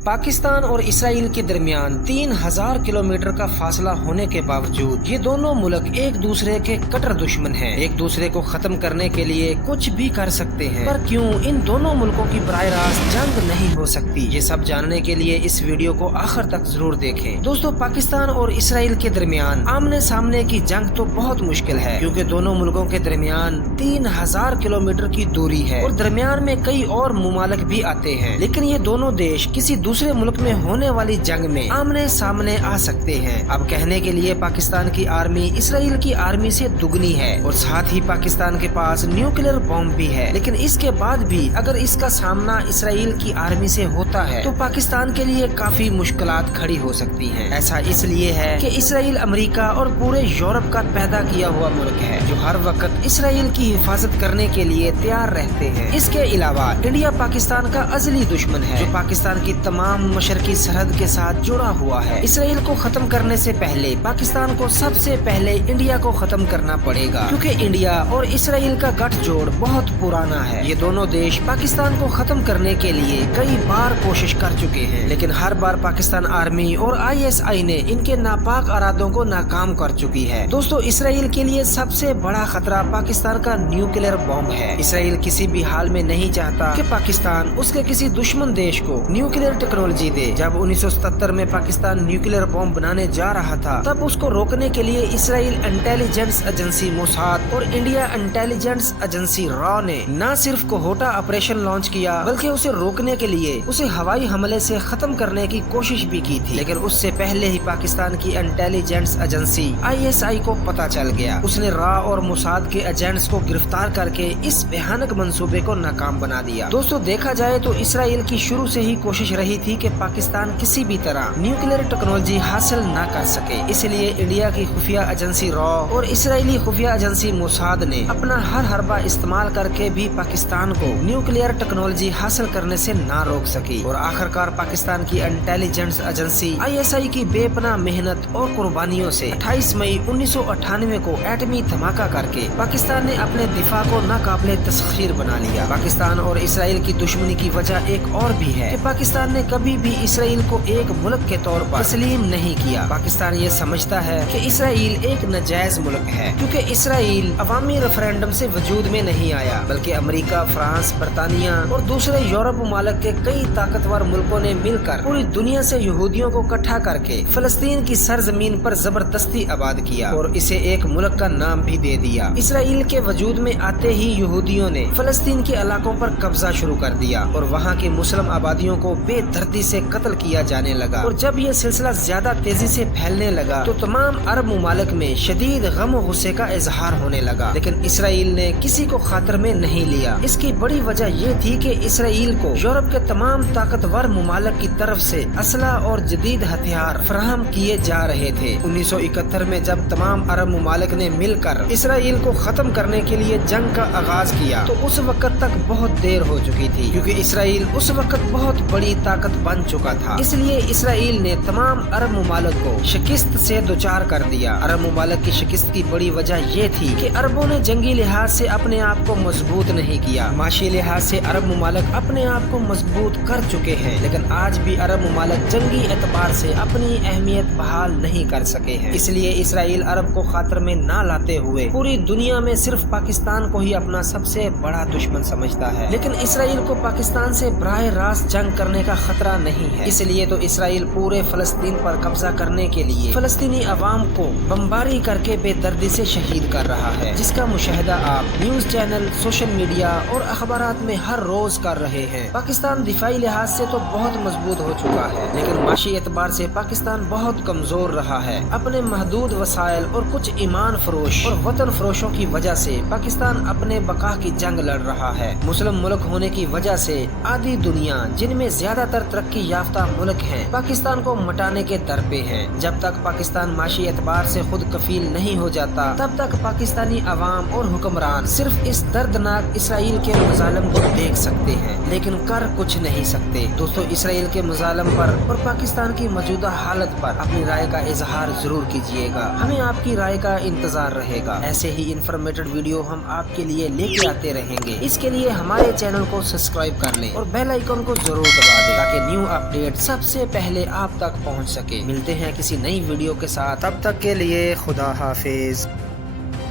पाकिस्तान और इसराइल के दरमियान 3000 किलोमीटर का फासला होने के बावजूद ये दोनों मुल्क एक दूसरे के कट्टर दुश्मन हैं। एक दूसरे को खत्म करने के लिए कुछ भी कर सकते हैं, पर क्यों इन दोनों मुल्कों की बराह रास्त जंग नहीं हो सकती, ये सब जानने के लिए इस वीडियो को आखिर तक जरूर देखें। दोस्तों, पाकिस्तान और इसराइल के दरमियान आमने सामने की जंग तो बहुत मुश्किल है, क्योंकि दोनों मुल्कों के दरमियान 3000 किलोमीटर की दूरी है और दरमियान में कई और मुमालिक भी आते हैं। लेकिन ये दोनों देश किसी दूसरे मुल्क में होने वाली जंग में आमने सामने आ सकते हैं। अब कहने के लिए पाकिस्तान की आर्मी इसराइल की आर्मी से दुगनी है और साथ ही पाकिस्तान के पास न्यूक्लियर बॉम्ब भी है, लेकिन इसके बाद भी अगर इसका सामना इसराइल की आर्मी से होता है तो पाकिस्तान के लिए काफी मुश्किलात खड़ी हो सकती हैं। ऐसा इसलिए है कि इसराइल अमेरिका और पूरे यूरोप का पैदा किया हुआ मुल्क है, जो हर वक्त इसराइल की हिफाजत करने के लिए तैयार रहते हैं। इसके अलावा इंडिया पाकिस्तान का अजली दुश्मन है, जो पाकिस्तान की तमाम मशरकी सरहद के साथ जुड़ा हुआ है। इसराइल को खत्म करने से पहले पाकिस्तान को सबसे पहले इंडिया को खत्म करना पड़ेगा, क्योंकि इंडिया और इसराइल का गठजोड़ बहुत पुराना है। ये दोनों देश पाकिस्तान को खत्म करने के लिए कई बार कोशिश कर चुके हैं, लेकिन हर बार पाकिस्तान आर्मी और ISI ने इनके नापाक इरादों को नाकाम कर चुकी है। दोस्तों, इसराइल के लिए सबसे बड़ा खतरा पाकिस्तान का न्यूक्लियर बॉम्ब है। इसराइल किसी भी हाल में नहीं चाहता कि पाकिस्तान उसके किसी दुश्मन देश को न्यूक्लियर टेक्नोलॉजी दे। जब 1977 में पाकिस्तान न्यूक्लियर बॉम्ब बनाने जा रहा था, तब उसको रोकने के लिए इसराइल इंटेलिजेंस एजेंसी मोसाद और इंडिया इंटेलिजेंस एजेंसी रॉ ने न सिर्फ कोहोटा ऑपरेशन लॉन्च किया, बल्कि उसे रोकने के लिए उसे हवाई हमले से खत्म करने की कोशिश भी की थी। लेकिन उससे पहले ही पाकिस्तान की इंटेलिजेंस एजेंसी ISI को पता चल गया। उसने रॉ और मोसाद के एजेंट्स को गिरफ्तार करके इस भयानक मंसूबे को नाकाम बना दिया। दोस्तों, देखा जाए तो इसराइल की शुरू से ही कोशिश रही थी कि पाकिस्तान किसी भी तरह न्यूक्लियर टेक्नोलॉजी हासिल न कर सके। इसलिए इंडिया की खुफिया एजेंसी रॉ और इसराइली खुफिया एजेंसी मोसाद ने अपना हर हरबा इस्तेमाल करके भी पाकिस्तान को न्यूक्लियर टेक्नोलॉजी हासिल करने से ना रोक सकी। और आखिरकार पाकिस्तान की इंटेलिजेंस एजेंसी ISI की बेपनाह मेहनत और कुर्बानियों से 28 मई 1998 को एटमी धमाका करके पाकिस्तान ने अपने दिफा को नाकाबिले तस्खीर बना लिया। पाकिस्तान और इसराइल की दुश्मनी की वजह एक और भी है कि पाकिस्तान ने कभी भी इसराइल को एक मुल्क के तौर पर तस्लीम नहीं किया। पाकिस्तान ये समझता है कि इसराइल एक नाजायज मुल्क है, क्योंकि इसराइल अवामी रेफरेंडम से वजूद में नहीं आया, बल्कि अमेरिका, फ्रांस, बरतानिया और दूसरे यूरोप मुमालिक के कई ताकतवर मुल्कों ने मिलकर पूरी दुनिया से यहूदियों को इकट्ठा करके फलस्तीन की सरजमीन पर जबरदस्ती आबाद किया और इसे एक मुल्क का नाम भी दे दिया। इसराइल के वजूद में आते ही यहूदियों ने फलस्तीन के इलाकों पर कब्जा शुरू कर दिया और वहाँ के मुस्लिम आबादियों को बेदर्दी से कत्ल किया जाने लगा। और जब ये सिलसिला ज्यादा तेजी से फैलने लगा तो तमाम अरब मुमालिक में शदीद गम और गुस्से का इजहार होने लगा, लेकिन इसराइल ने किसी को खातिर में नहीं लिया। इसकी बड़ी वजह ये थी कि इसराइल को यूरोप के तमाम ताकतवर मुमालिक की तरफ से असला और जदीद हथियार फराहम किए जा रहे थे। 1971 में जब तमाम अरब मुमालिक ने मिलकर इसराइल को खत्म करने के लिए जंग का आगाज किया, तो उस वक्त तक बहुत देर हो चुकी थी, क्योंकि इसराइल उस वक्त बहुत बड़ी ताकत बन चुका था। इसलिए इसराइल ने तमाम अरब मुमालिक को शिकस्त से दोचार कर दिया। अरब मुमालिक की शिकस्त की बड़ी वजह ये थी कि अरबों ने जंगी लिहाज से अपने आप को मजबूत नहीं किया। माशी लिहाज से अरब मुमालिक अपने आप को मजबूत कर चुके हैं, लेकिन आज भी अरब मुमालिक जंगी एतबार से अपनी अहमियत बहाल नहीं कर सके हैं। इसलिए इसराइल अरब को खातिर में न लाते हुए पूरी दुनिया में सिर्फ पाकिस्तान को ही अपना सबसे बड़ा दुश्मन समझता है। लेकिन इसराइल को पाकिस्तान से बराह रास्त जंग करने का खतरा नहीं है। इसलिए तो इसराइल पूरे फलस्तीन पर कब्जा करने के लिए फलस्तीनी अवाम को बमबारी करके बेदर्दी से शहीद कर रहा है, जिसका मुशाहिदा आप न्यूज चैनल, सोशल मीडिया और अखबारात में हर रोज कर रहे हैं। पाकिस्तान दिफाई लिहाज से तो बहुत मजबूत हो चुका है, लेकिन माशी एतबार से पाकिस्तान बहुत कमजोर रहा है। अपने महदूद वसाइल और कुछ ईमान फरोश और वतन फरोशों की वजह से पाकिस्तान अपने बका की जंग लड़ रहा है। मुस्लिम मुल्क होने की वजह से आधी दुनिया, जिनमें ज्यादातर तरक्की याफ्ता मुल्क हैं, पाकिस्तान को मटाने के दर पे हैं। जब तक पाकिस्तान माशी एतबार से खुद कफील नहीं हो जाता, तब तक पाकिस्तानी अवाम और हुक्मरान सिर्फ इस दर्दनाक इसराइल के मुजालम को देख सकते हैं, लेकिन कर कुछ नहीं सकते। दोस्तों, इसराइल के मुजालम पर और पाकिस्तान की मौजूदा हालत पर अपनी राय का इजहार जरूर कीजिएगा। हमें आपकी राय का इंतजार रहेगा। ऐसे ही इंफॉर्मेटिव वीडियो हम आपके लिए लेके आते रहेंगे। इसके लिए हमारे चैनल को सब्सक्राइब कर लें और बेल आइकन को जरूर दबा दें, تاکہ نیو اپڈیٹ سب سے پہلے آپ تک پہنچ سکے۔ ملتے ہیں کسی نئی ویڈیو کے ساتھ، تب تک کے لیے خدا حافظ۔